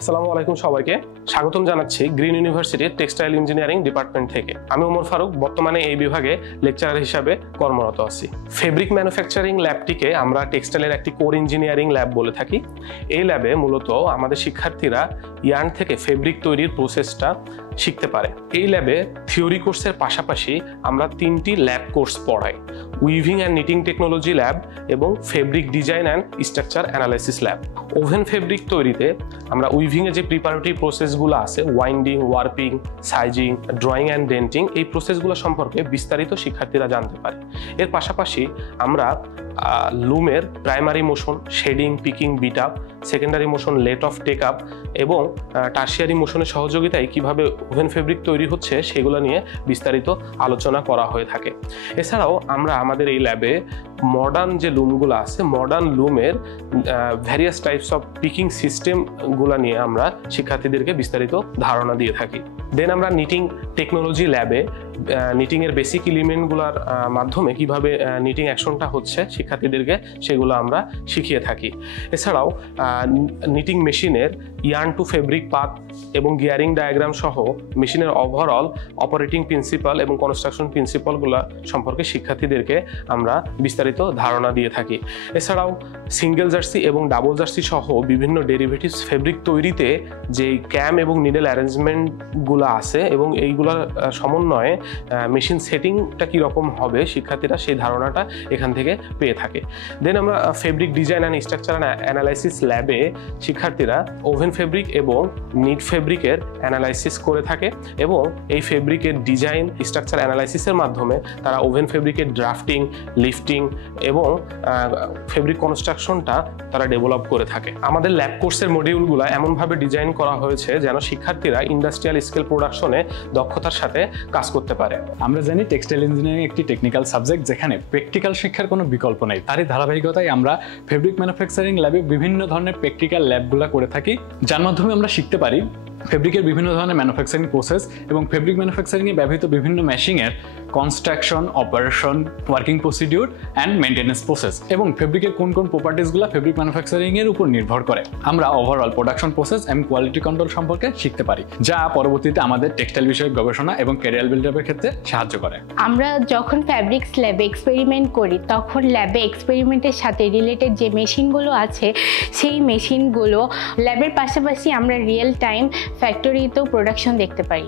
আসসালামু আলাইকুম সবাইকে স্বাগতম জানাচ্ছি গ্রিন ইউনিভার্সিটির টেক্সটাইল ইঞ্জিনিয়ারিং ডিপার্টমেন্ট থেকে। আমি ওমর ফারুক, বর্তমানে এই বিভাগে লেকচারার হিসাবে কর্মরত আছি। ফেব্রিক ম্যানুফ্যাকচারিং ল্যাবটিকে আমরা টেক্সটাইলের একটি কোর ইঞ্জিনিয়ারিং ল্যাব বলে থাকি। এই ল্যাবে মূলত আমাদের শিক্ষার্থীরা ইয়ার্ন থেকে ফেব্রিক তৈরির প্রসেসটা শিখতে পারে। এই ল্যাবে থিওরি কোর্সের পাশাপাশি আমরা 3টি ল্যাব কোর্স পড়াই: weaving and knitting technology lab এবং fabric design and structure analysis lab. Woven fabric তৈরিতে আমরা উইভিংয়ে যে প্রিপারেটরি প্রসেসগুলো আছে, winding, warping, sizing, drawing and denting, এই প্রসেসগুলো সম্পর্কে বিস্তারিত শিক্ষার্থীরা জানতে পারে। এর পাশাপাশি আমরা লুমের primary motion, shedding, picking, beat up, secondary motion, let off take up এবং টার্সিয়ারি মোশনের সহযোগিতায় কিভাবে ওভেন ফেব্রিক তৈরি হচ্ছে সেগুলো নিয়ে বিস্তারিত আলোচনা করা হয়ে থাকে। এছাড়াও আমরা আমাদের এই ল্যাবে মডার্ন যে লুমগুলো আছে, মডার্ন লুমের ভ্যারিয়াস টাইপস অফ পিকিং সিস্টেমগুলো নিয়ে আমরা শিক্ষার্থীদেরকে বিস্তারিত ধারণা দিয়ে থাকি। দেন আমরা নিটিং টেকনোলজি ল্যাবে নিটিংয়ের বেসিক এলিমেন্টগুলোর মাধ্যমে কিভাবে নিটিং অ্যাকশনটা হচ্ছে শিক্ষার্থীদেরকে সেগুলো আমরা শিখিয়ে থাকি। এছাড়াও নিটিং মেশিনের ইয়ার্ন টু ফেব্রিক পাথ এবং গিয়ারিং ডায়াগ্রাম সহ মেশিনের ওভারঅল অপারেটিং প্রিন্সিপাল এবং কনস্ট্রাকশন প্রিন্সিপালগুলো সম্পর্কে শিক্ষার্থীদেরকে আমরা বিস্তারিত ধারণা দিয়ে থাকি। এছাড়াও সিঙ্গেল জার্সি এবং ডাবল জার্সি সহ বিভিন্ন ডেরিভেটিভস ফেব্রিক তৈরিতে যে ক্যাম এবং নিডেল অ্যারেঞ্জমেন্টগুলো আছে এবং এইগুলোর সমন্বয়ে মেশিন সেটিংটা কীরকম হবে শিক্ষার্থীরা সেই ধারণাটা এখান থেকে পেয়ে থাকে। দেন আমরা fabric design and structure analysis ল্যাবে শিক্ষার্থীরা ওভেন ফেব্রিক এবং নিট ফেব্রিকের অ্যানালাইসিস করে থাকে এবং এই ফেব্রিকের ডিজাইন স্ট্রাকচার অ্যানালাইসিসের মাধ্যমে তারা ওভেন ফেব্রিকের ড্রাফটিং, লিফটিং এবং ফেব্রিক কনস্ট্রাকশনটা তারা ডেভেলপ করে থাকে। আমাদের ল্যাব কোর্সের মডিউলগুলো এমনভাবে ডিজাইন করা হয়েছে যেন শিক্ষার্থীরা ইন্ডাস্ট্রিয়াল স্কেল প্রোডাকশনে দক্ষতার সাথে কাজ করতে পারে। আমরা জানি টেক্সটাইল ইঞ্জিনিয়ারিং একটি টেকনিক্যাল সাবজেক্ট, যেখানে প্র্যাকটিক্যাল শিক্ষার কোনো বিকল্প নেই। তারই ধারাবাহিকতায় আমরা ফেব্রিক ম্যানুফ্যাকচারিং ল্যাবে বিভিন্ন ধরনের প্র্যাকটিক্যাল ল্যাবগুলো করে থাকি, যার মাধ্যমে আমরা শিখতে পারি ফেব্রিকের বিভিন্ন ধরনের ম্যানুফ্যাকচারিং প্রসেস এবং ফেব্রিক ম্যানুফ্যাকচারিংয়ে ব্যবহৃত বিভিন্ন মেশিনের construction, operation, working procedure and maintenance process এবং ফেব্রিকের কোন কোন প্রপার্টিসগুলো ফেব্রিক ম্যানুফ্যাকচারিংয়ের উপর নির্ভর করে। আমরা ওভারঅল প্রোডাকশন প্রসেস এবং কোয়ালিটি কন্ট্রোল সম্পর্কে শিখতে পারি, যা পরবর্তীতে আমাদের টেক্সটাইল বিষয়ক গবেষণা এবং ক্যারিয়ার বিল্ড আপের ক্ষেত্রে সাহায্য করে। আমরা যখন ফ্যাব্রিক্স ল্যাবে এক্সপেরিমেন্ট করি তখন ল্যাবে এক্সপেরিমেন্টের সাথে রিলেটেড যে মেশিনগুলো আছে সেই মেশিনগুলো ল্যাবের পাশাপাশি আমরা রিয়েল টাইম ফ্যাক্টরিতেও প্রোডাকশন দেখতে পাই।